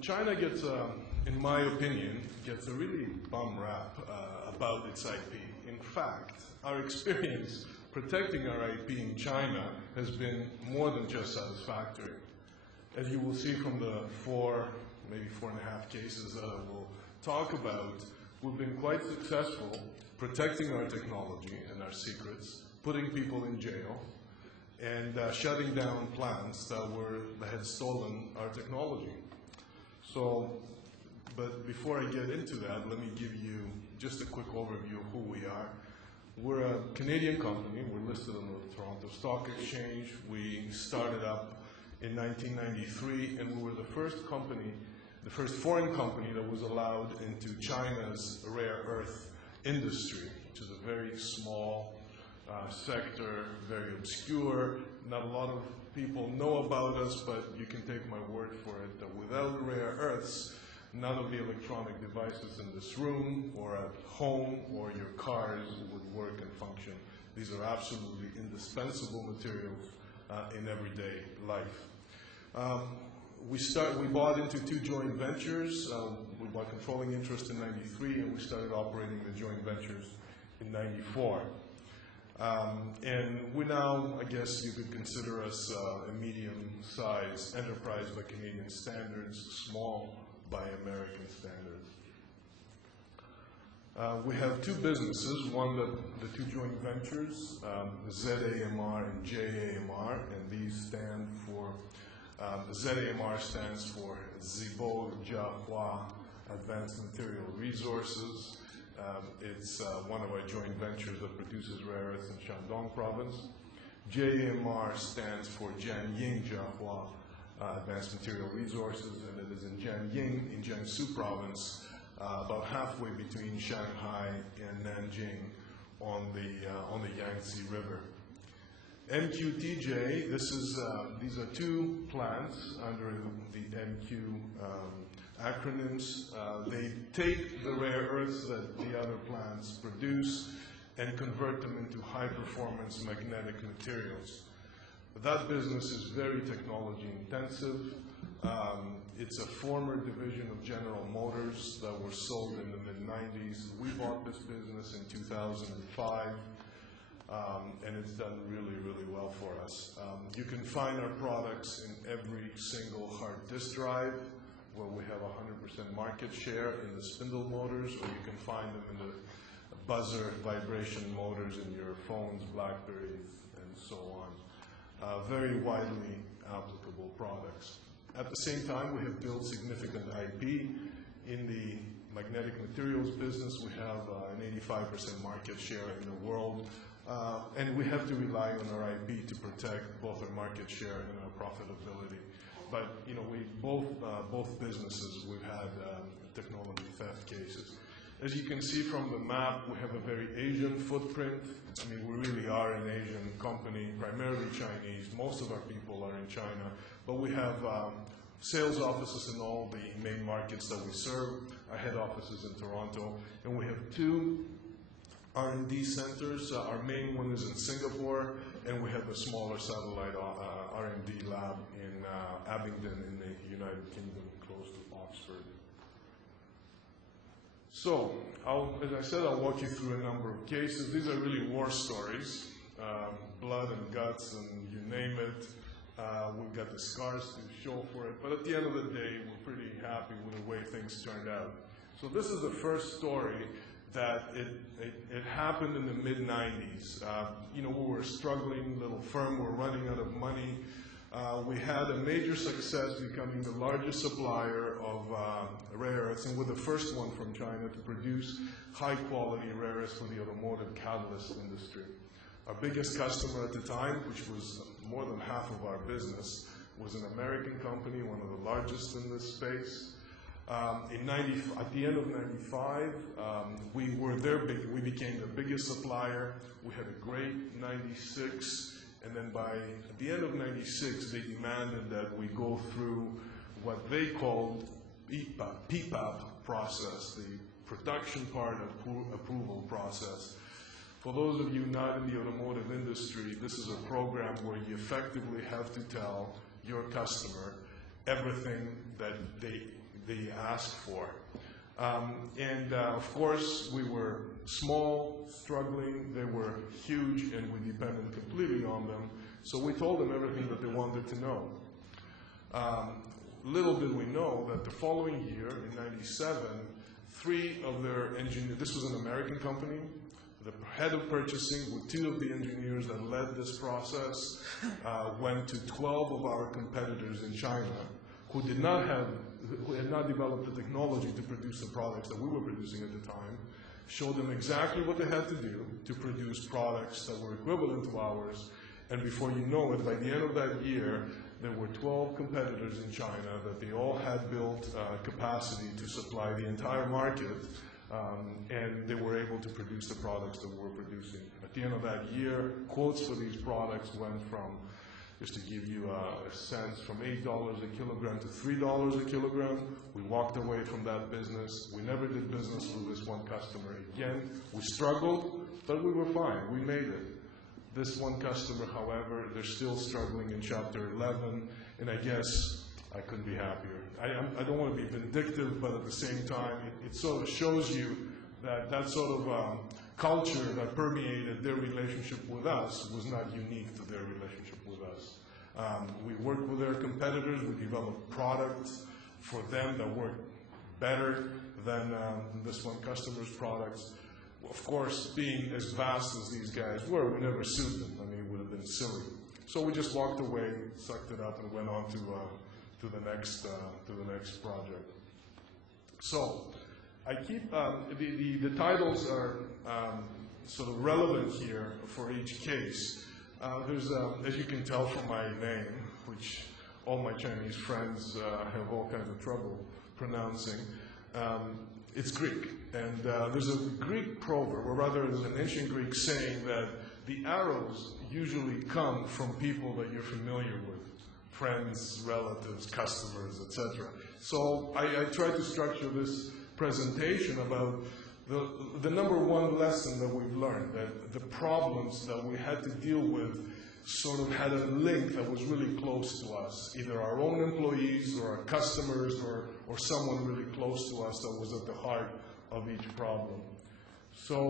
China gets, in my opinion, gets a really bum rap about its IP. In fact, our experience protecting our IP in China has been more than just satisfactory. As you will see from the maybe 4.5 cases that I will talk about, we've been quite successful protecting our technology and our secrets, putting people in jail, and shutting down plants that had stolen our technology. So, but before I get into that, let me give you just a quick overview of who we are. We're a Canadian company. We're listed on the Toronto Stock Exchange. We started up in 1993, and we were the first company, the first foreign company that was allowed into China's rare earth industry, which is a very small sector, very obscure. Not a lot of people know about us, but you can take my word for it that without rare earths, none of the electronic devices in this room or at home or your cars would work and function. These are absolutely indispensable materials in everyday life. We bought into 2 joint ventures. We bought controlling interest in '93, and we started operating the joint ventures in '94. And we now, I guess you could consider us a medium-sized enterprise by Canadian standards, small by American standards. We have 2 businesses, one the 2 joint ventures, ZAMR and JAMR, and these stand for, ZAMR stands for Zibo Jiahua Advanced Material Resources. It's one of our joint ventures that produces rare earths in Shandong province. JAMR stands for Jianying Jiahua Advanced Material Resources, and it is in Jianying, in Jiangsu province, about halfway between Shanghai and Nanjing on the Yangtze River. MQTJ, these are 2 plants under the MQ acronyms. They take the rare earths that the other plants produce and convert them into high-performance magnetic materials. That business is very technology intensive. It's a former division of General Motors that were sold in the mid-90s. We bought this business in 2005, and it's done really, really well for us. You can find our products in every single hard disk drive, where we have 100% market share in the spindle motors, or you can find them in the buzzer vibration motors in your phones, Blackberries, and so on. Very widely applicable products. At the same time, we have built significant IP. In the magnetic materials business, we have an 85% market share in the world, and we have to rely on our IP to protect both our market share and our profitability. But you know, both businesses, we've had technology theft cases. As you can see from the map, we have a very Asian footprint. I mean, we really are an Asian company, primarily Chinese. Most of our people are in China, but we have sales offices in all the main markets that we serve. Our head office is in Toronto, and we have 2 R&D centers. Our main one is in Singapore, and we have a smaller satellite R&D lab in Abingdon in the United Kingdom, close to Oxford. So, as I said, I'll walk you through a number of cases. These are really war stories, blood and guts and you name it. We've got the scars to show for it, but at the end of the day, we're pretty happy with the way things turned out. So this is the first story that it happened in the mid-90s. You know, we were a struggling little firm, we were running out of money. We had a major success becoming the largest supplier of rare earths, and we're the first one from China to produce high-quality rare earths for the automotive catalyst industry. Our biggest customer at the time, which was more than half of our business, was an American company, one of the largest in this space. At the end of '95, we became the biggest supplier. We had a great '96. And then at the end of '96, they demanded that we go through what they called PPAP process, the production part approval process. For those of you not in the automotive industry, this is a program where you effectively have to tell your customer everything that they asked for. Of course, we were small, struggling, they were huge, and we depended completely on them. So we told them everything that they wanted to know. Little did we know that the following year, in '97, 3 of their engineers, this was an American company, the head of purchasing with 2 of the engineers that led this process went to 12 of our competitors in China who had not developed the technology to produce the products that we were producing at the time, showed them exactly what they had to do to produce products that were equivalent to ours, and before you know it, by the end of that year, there were 12 competitors in China that they all had built capacity to supply the entire market, and they were able to produce the products that we're producing. At the end of that year, quotes for these products went from, just to give you a sense, from $8 a kilogram to $3 a kilogram. We walked away from that business. We never did business with this one customer again. We struggled, but we were fine. We made it. This one customer, however, they're still struggling in Chapter 11, and I guess I couldn't be happier. I don't want to be vindictive, but at the same time, it sort of shows you that sort of culture that permeated their relationship with us was not unique to their relationship with us. We worked with their competitors. We developed products for them that worked better than this one customer's products. Of course, being as vast as these guys were, we never sued them. I mean, it would have been silly. So we just walked away, sucked it up, and went on to the next project. So I keep the titles are sort of relevant here for each case. There's as you can tell from my name, which all my Chinese friends have all kinds of trouble pronouncing. It's Greek, and there's a Greek proverb, or rather there's an ancient Greek saying that the arrows usually come from people that you're familiar with, friends, relatives, customers, etc. So I tried to structure this presentation about the number one lesson that we've learned, that the problems that we had to deal with sort of had a link that was really close to us, either our own employees or our customers or someone really close to us that was at the heart of each problem. So